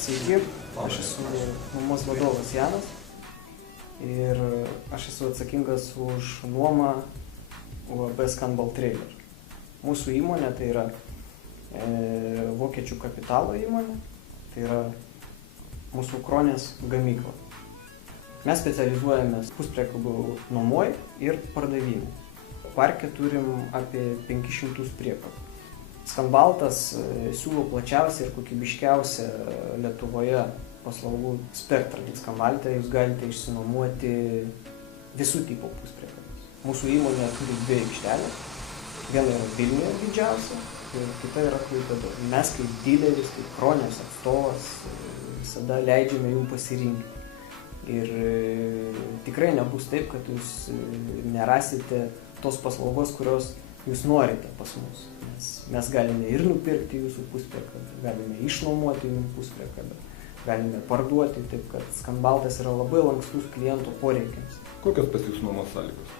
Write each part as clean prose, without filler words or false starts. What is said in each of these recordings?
Sveiki, aš esu nuomos vadovas Janas ir aš esu atsakingas už nuomą UAB Scanbalt Trailer. Mūsų įmonė tai yra vokiečių kapitalo įmonė, tai yra mūsų Kronės gamykla. Mes specializuojamės puspriekabių nuomoj ir pardavimui. Parke turim apie 500 priekabų. Scanbaltas siūlo plačiausią ir kokybiškiausią Lietuvoje paslaugų spektrą. Scanbalte jūs galite išsinuomoti visų tipų puspriekabius. Mūsų įmonė turi 2 aikštelės. Viena yra Vilniuje didžiausia ir kita yra Klaipėdoje. Mes kaip dileris, kaip Kronės atstovas visada leidžiame jums pasirinkti. Ir tikrai nebus taip, kad jūs nerasite tos paslaugos, kurios jūs norite pas mus. Mes galime ir nupirkti jūsų puspriekabį, galime išnuomoti jums puspriekabį, galime parduoti, taip kad Scanbaltas yra labai lankstus klientų poreikiams. Kokios pas jūs nuomos sąlygos?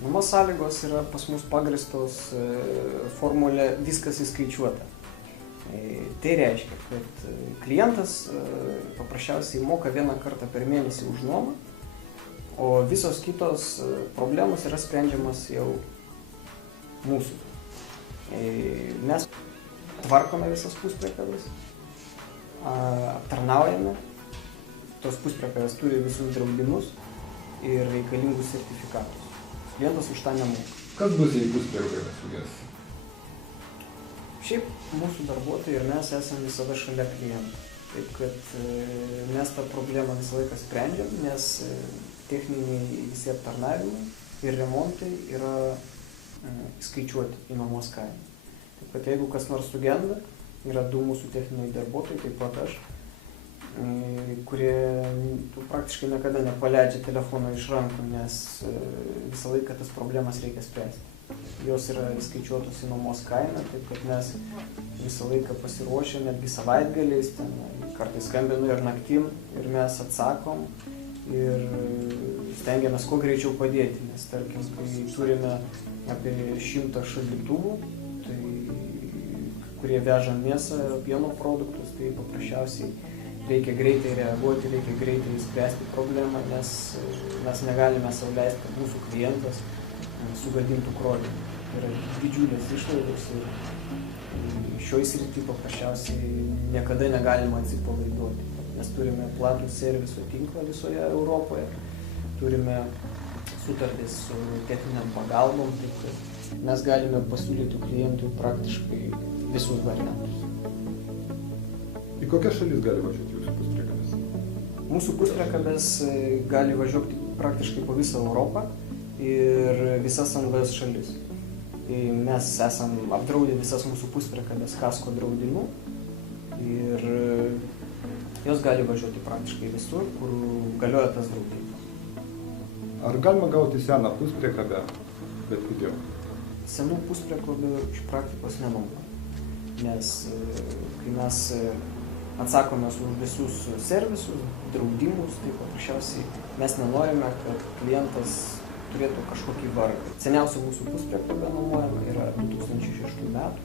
Nuomos sąlygos yra pas mus pagrįstos formulė viskas įskaičiuota. Tai reiškia, kad klientas paprasčiausiai moka vieną kartą per mėnesį už nuomą, o visos kitos problemos yra sprendžiamas jau mūsų. Mes tvarkome visas puspriekabes, aptarnaujame, tos puspriekabės turi visus draudimus ir reikalingus sertifikatus. Klientas už tą nemoka. Kas bus, jei puspriekabė suges? Šiaip mūsų darbuotojai ir mes esame visada šalia klientų. Taip kad mes tą problemą visą laiką sprendžiam, nes techniniai visi aptarnavimai ir remontai yra skaičiuoti į nuomos kainą. Taip kad jeigu kas nors sugenda, yra 2 mūsų techniniai darbuotojai, taip pat aš, kurie praktiškai niekada nepaleidžia telefono iš rankų, nes visą laiką tas problemas reikia spręsti. Jos yra įskaičiuotos į nuomos kainą, taip kad mes visą laiką pasiruošę, netgi savaitgaliais, kartais skambinu ir naktim, ir mes atsakom ir stengiamės kuo greičiau padėti, nes tarkim, kai turime apie 100 šaldytuvų, tai, kurie veža mėsą, pieno produktus, tai paprasčiausiai reikia greitai reaguoti, reikia greitai spręsti problemą, nes mes negalime sau leisti, kad mūsų klientas sugadintų krovinį. Tai yra didžiulės išlaidos ir šioj srity paprasčiausiai niekada negalima atsipalaiduoti. Mes turime platų serviso tinklą visoje Europoje, turime sutartis su techniniam pagalbom, taip kad mes galime pasiūlyti klientui praktiškai visus variantus. Į kokias šalis gali važiuoti jūsų puspriekabės? Mūsų puspriekabės gali važiuoti praktiškai po visą Europą ir visas NVS šalis. Mes esam apdraudę visas mūsų puspriekabės kasko draudimu ir jos gali važiuoti praktiškai visur, kur galioja tas draudimas. Ar galima gauti seną puspriekabę, bet pigiau? Senų puspriekabių iš praktikos nenaudojame, nes kai mes atsakome už visus servisus, draudimus, tai paprasčiausiai mes nenorime, kad klientas turėtų kažkokį vargą. Seniausia mūsų puspriekabė nuomojama yra 2006 metų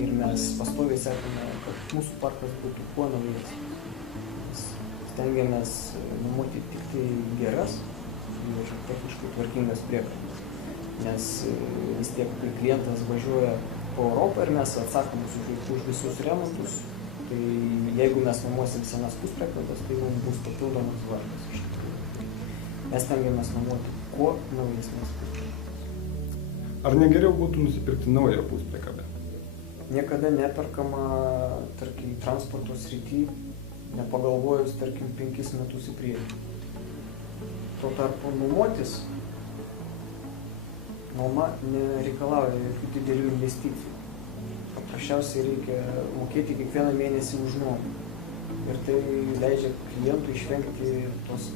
ir mes pastoviai sekame, kad mūsų parkas būtų kuo naujesnis. Stengiamės nuomoti tik tai geras ir techniškai tvarkingas priekabės. Nes vis tiek, kai klientas važiuoja po Europą ir mes atsakome už visus remontus, tai jeigu mes nuomosim senas puspriekabės, tai mums bus papildomas vargas iš tikrųjų. Mes stengiamės nuomoti kuo naujesnės puspriekabės. Ar negeriau būtų nusipirkti naują puspriekabę? Niekada neperkama, tarkim, transporto srity, nepagalvojus, tarkim, 5 metus į priekį. Tuo tarpu nuomotis, nuoma nereikalauja jokių didelių investicijų. Paprasčiausiai reikia mokėti kiekvieną mėnesį už nuomą. Ir tai leidžia klientui išvengti tos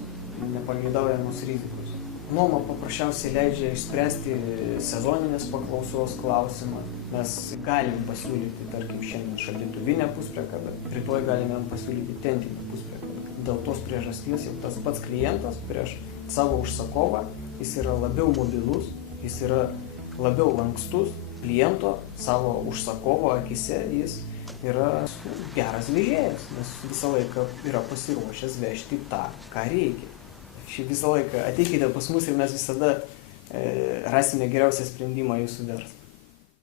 nepageidaujamos rizikos. Nuoma paprasčiausiai leidžia išspręsti sezoninės paklausos klausimą. Mes galim pasiūlyti, tarkim, šiandien šaldytuvinę puspriekabę, rytoj galime pasiūlyti tentinę puspriekabę. Dėl tos priežasties jau tas pats klientas prieš savo užsakovą, jis yra labiau mobilus, jis yra labiau lankstus, kliento, savo užsakovo akise, jis yra geras vežėjas, nes visą laiką yra pasiruošęs vežti tą, ką reikia. Šiaip visą laiką ateikite pas mus ir mes visada rasime geriausią sprendimą jūsų verslui.